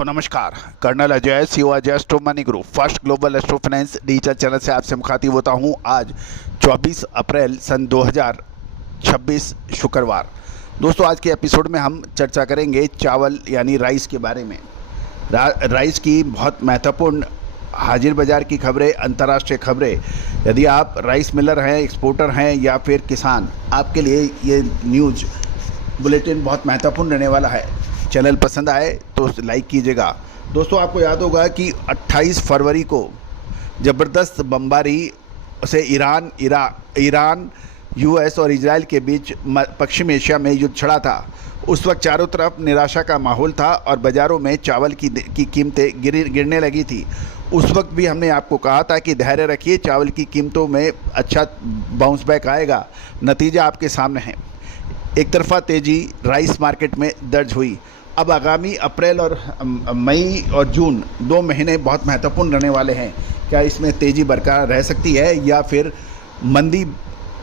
दोस्तों नमस्कार, colonel Ajay CO Ajay astro money group first global astro finance digital channel से आपसे मुखातिब होता हूं। आज 24 अप्रैल सन 2026 शुक्रवार। दोस्तों आज के एपिसोड में हम चर्चा करेंगे चावल यानी राइस के बारे में। राइस की बहुत महत्वपूर्ण हाजिर बाज़ार की खबरें, अंतर्राष्ट्रीय खबरें। यदि आप राइस मिलर हैं, एक्सपोर्टर हैं या फिर किसान, आपके लिए ये न्यूज़ बुलेटिन बहुत महत्वपूर्ण रहने वाला है। चैनल पसंद आए तो लाइक कीजिएगा। दोस्तों आपको याद होगा कि 28 फरवरी को ज़बरदस्त बमबारी से ईरान यूएस और इजराइल के बीच पश्चिम एशिया में युद्ध छिड़ा था। उस वक्त चारों तरफ निराशा का माहौल था और बाज़ारों में चावल की कीमतें गिरने लगी थी। उस वक्त भी हमने आपको कहा था कि धैर्य रखिए, चावल की कीमतों में अच्छा बाउंस बैक आएगा। नतीजा आपके सामने है। एक तरफा तेज़ी राइस मार्केट में दर्ज हुई। अब आगामी अप्रैल और मई और जून 2 महीने बहुत महत्वपूर्ण रहने वाले हैं। क्या इसमें तेज़ी बरकरार रह सकती है या फिर मंदी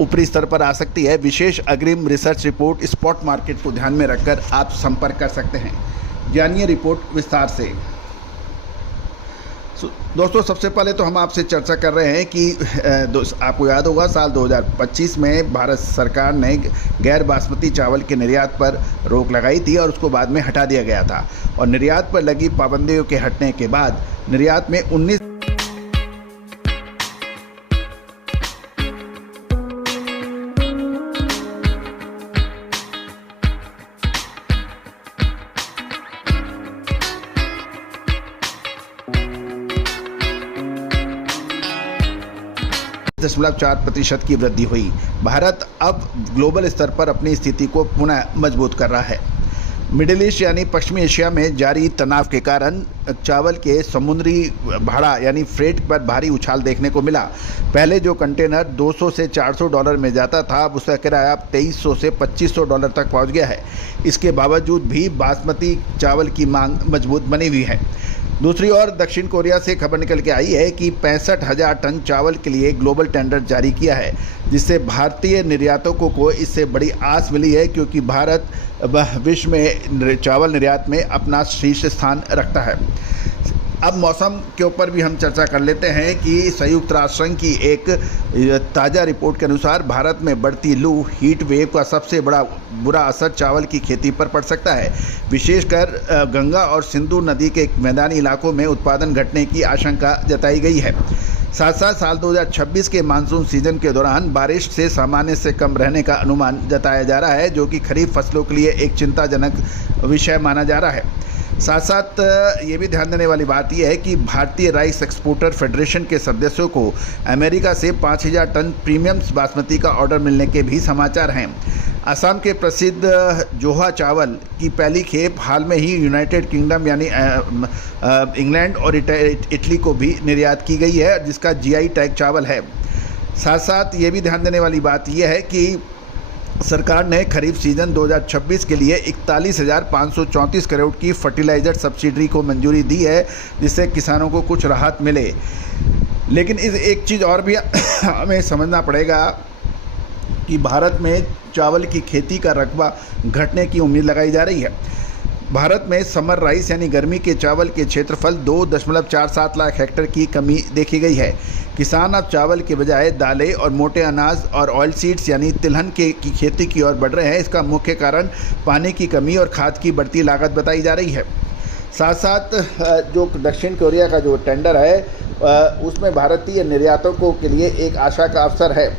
ऊपरी स्तर पर आ सकती है? विशेष अग्रिम रिसर्च रिपोर्ट स्पॉट मार्केट को ध्यान में रखकर आप संपर्क कर सकते हैं। जानिए रिपोर्ट विस्तार से। दोस्तों सबसे पहले तो हम आपसे चर्चा कर रहे हैं कि आपको याद होगा साल 2025 में भारत सरकार ने गैर बासमती चावल के निर्यात पर रोक लगाई थी और उसको बाद में हटा दिया गया था। और निर्यात पर लगी पाबंदियों के हटने के बाद निर्यात में 19 0.4% की वृद्धि हुई। भारत अब ग्लोबल स्तर पर अपनी स्थिति को पुनः मजबूत कर रहा है। मिडिल ईस्ट यानी पश्चिमी एशिया में जारी तनाव के कारण चावल के समुद्री भाड़ा यानी फ्रेट पर भारी उछाल देखने को मिला। पहले जो कंटेनर $200 से $400 में जाता था, अब उसका किराया $2300 से $2500 तक पहुंच गया है। इसके बावजूद भी बासमती चावल की मांग मजबूत बनी हुई है। दूसरी ओर दक्षिण कोरिया से खबर निकल के आई है कि 65,000 टन चावल के लिए ग्लोबल टेंडर जारी किया है, जिससे भारतीय निर्यातकों को इससे बड़ी आस मिली है, क्योंकि भारत विश्व में चावल निर्यात में अपना शीर्ष स्थान रखता है। अब मौसम के ऊपर भी हम चर्चा कर लेते हैं कि संयुक्त राष्ट्र संघ की एक ताज़ा रिपोर्ट के अनुसार भारत में बढ़ती लू हीट वेव का सबसे बड़ा बुरा असर चावल की खेती पर पड़ सकता है। विशेषकर गंगा और सिंधु नदी के मैदानी इलाकों में उत्पादन घटने की आशंका जताई गई है। साथ साथ साल 2026 के मानसून सीजन के दौरान बारिश से सामान्य से कम रहने का अनुमान जताया जा रहा है, जो कि खरीफ फसलों के लिए एक चिंताजनक विषय माना जा रहा है। साथ साथ ये भी ध्यान देने वाली बात यह है कि भारतीय राइस एक्सपोर्टर फेडरेशन के सदस्यों को अमेरिका से 5,000 टन प्रीमियम बासमती का ऑर्डर मिलने के भी समाचार हैं। असम के प्रसिद्ध जोहा चावल की पहली खेप हाल में ही यूनाइटेड किंगडम यानी इंग्लैंड और इटली को भी निर्यात की गई है, जिसका GI टैग चावल है। साथ साथ ये भी ध्यान देने वाली बात यह है कि सरकार ने खरीफ सीजन 2026 के लिए 41,534 करोड़ की फर्टिलाइज़र सब्सिडी को मंजूरी दी है, जिससे किसानों को कुछ राहत मिले। लेकिन इस एक चीज़ और भी हमें समझना पड़ेगा कि भारत में चावल की खेती का रकबा घटने की उम्मीद लगाई जा रही है। भारत में समर राइस यानी गर्मी के चावल के क्षेत्रफल 2.47 लाख हेक्टेयर की कमी देखी गई है। किसान अब चावल के बजाय दालें और मोटे अनाज और ऑयल सीड्स यानी तिलहन की खेती की ओर बढ़ रहे हैं। इसका मुख्य कारण पानी की कमी और खाद की बढ़ती लागत बताई जा रही है। साथ साथ जो दक्षिण कोरिया का जो टेंडर है उसमें भारतीय निर्यातकों के लिए एक आशा का अवसर है।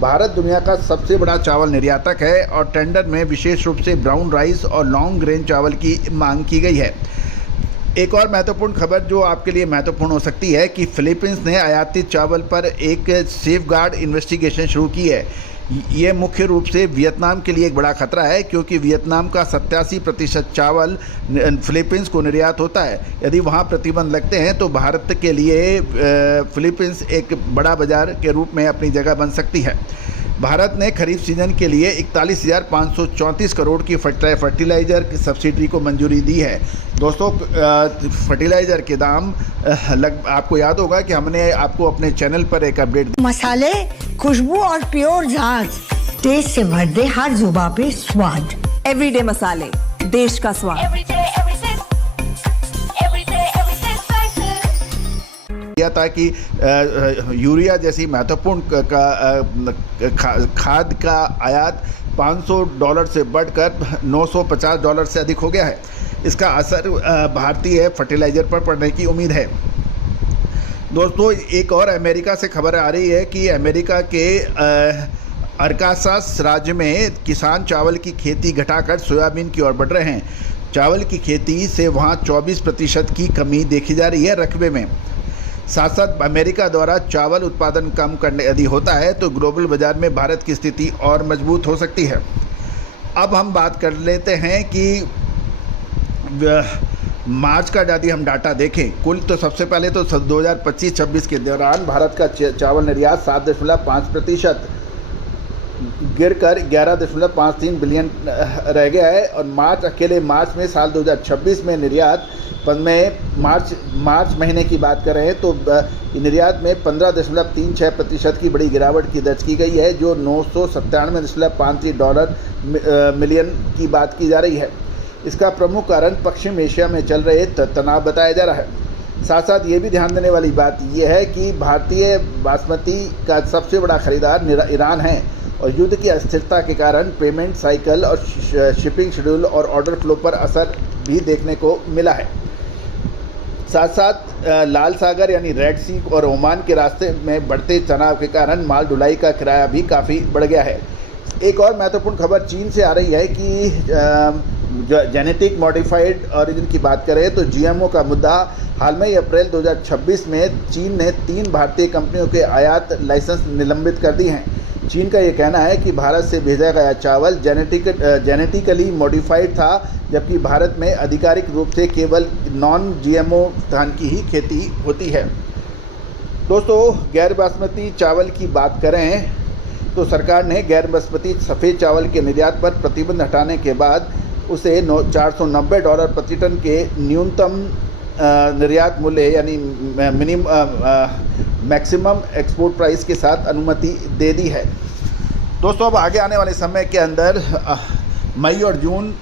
भारत दुनिया का सबसे बड़ा चावल निर्यातक है और टेंडर में विशेष रूप से ब्राउन राइस और लॉन्ग ग्रेन चावल की मांग की गई है। एक और महत्वपूर्ण खबर जो आपके लिए महत्वपूर्ण हो सकती है कि फिलीपींस ने आयातित चावल पर एक सेफगार्ड इन्वेस्टिगेशन शुरू की है। ये मुख्य रूप से वियतनाम के लिए एक बड़ा खतरा है, क्योंकि वियतनाम का 87% चावल फिलीपींस को निर्यात होता है। यदि वहाँ प्रतिबंध लगते हैं तो भारत के लिए फिलीपींस एक बड़ा बाजार के रूप में अपनी जगह बन सकती है। भारत ने खरीफ सीजन के लिए 41,534 करोड़ की फर्टिलाइज़र की सब्सिडी को मंजूरी दी है। दोस्तों फर्टिलाइज़र के दाम आपको याद होगा कि हमने आपको अपने चैनल पर एक अपडेट मसाले, खुशबू और प्योर झाग, टेस्ट से भर दे हर जुबां पे स्वाद। एवरीडे मसाले, देश का स्वाद। किया था कि यूरिया जैसी महत्वपूर्ण खाद का आयात $500 से बढ़कर $950 से अधिक हो गया है। इसका असर भारतीय फर्टिलाइज़र पर पड़ने की उम्मीद है। दोस्तों, एक और अमेरिका से खबर आ रही है कि अमेरिका के अरकानसास राज्य में किसान चावल की खेती घटाकर सोयाबीन की ओर बढ़ रहे हैं। चावल की खेती से वहां 24% की कमी देखी जा रही है रकबे में। साथ साथ अमेरिका द्वारा चावल उत्पादन कम करने यदि होता है तो ग्लोबल बाजार में भारत की स्थिति और मजबूत हो सकती है। अब हम बात कर लेते हैं कि मार्च का यदि हम डाटा देखें कुल, तो सबसे पहले तो 2025-26 के दौरान भारत का चावल निर्यात 7.5% गिरकर 11.53 बिलियन रह गया है। और अकेले मार्च में साल 2026 में निर्यात मार्च महीने की बात कर रहे हैं तो निर्यात में 15.36% की बड़ी गिरावट की दर्ज की गई है, जो $997.53 मिलियन की बात की जा रही है। इसका प्रमुख कारण पश्चिम एशिया में चल रहे तनाव बताया जा रहा है। साथ साथ ये भी ध्यान देने वाली बात यह है कि भारतीय बासमती का सबसे बड़ा खरीदार ईरान है और युद्ध की अस्थिरता के कारण पेमेंट साइकिल और शिपिंग शेड्यूल और ऑर्डर फ्लो पर असर भी देखने को मिला है। साथ साथ लाल सागर यानी रेड सी और ओमान के रास्ते में बढ़ते तनाव के कारण माल ढुलाई का किराया भी काफ़ी बढ़ गया है। एक और महत्वपूर्ण खबर चीन से आ रही है कि जेनेटिक मॉडिफाइड ऑरिजिन की बात करें तो जीएमओ का मुद्दा हाल में ही अप्रैल 2026 में चीन ने 3 भारतीय कंपनियों के आयात लाइसेंस निलंबित कर दिए हैं। चीन का ये कहना है कि भारत से भेजा गया चावल जेनेटिकली मॉडिफाइड था, जबकि भारत में आधिकारिक रूप से केवल नॉन जीएमओ धान की ही खेती होती है। दोस्तों, गैर बासमती चावल की बात करें तो सरकार ने गैर बासमती सफ़ेद चावल के निर्यात पर प्रतिबंध हटाने के बाद उसे $490 प्रति टन के न्यूनतम निर्यात मूल्य यानी मैक्सिमम एक्सपोर्ट प्राइस के साथ अनुमति दे दी है। दोस्तों, अब आगे आने वाले समय के अंदर मई और जून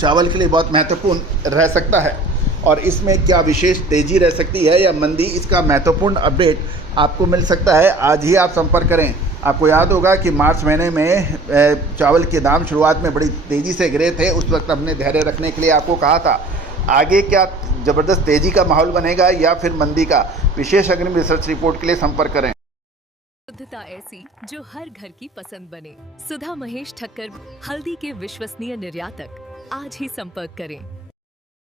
चावल के लिए बहुत महत्वपूर्ण रह सकता है और इसमें क्या विशेष तेज़ी रह सकती है या मंदी, इसका महत्वपूर्ण अपडेट आपको मिल सकता है। आज ही आप संपर्क करें। आपको याद होगा कि मार्च महीने में चावल के दाम शुरुआत में बड़ी तेज़ी से गिरे थे। उस वक्त हमने धैर्य रखने के लिए आपको कहा था। आगे क्या ज़बरदस्त तेज़ी का माहौल बनेगा या फिर मंदी का? विशेष अग्रिम रिसर्च रिपोर्ट के लिए संपर्क करें। शुद्धता ऐसी जो हर घर की पसंद बने। सुधा महेश ठक्कर, हल्दी के विश्वसनीय निर्यातक। आज ही संपर्क करें।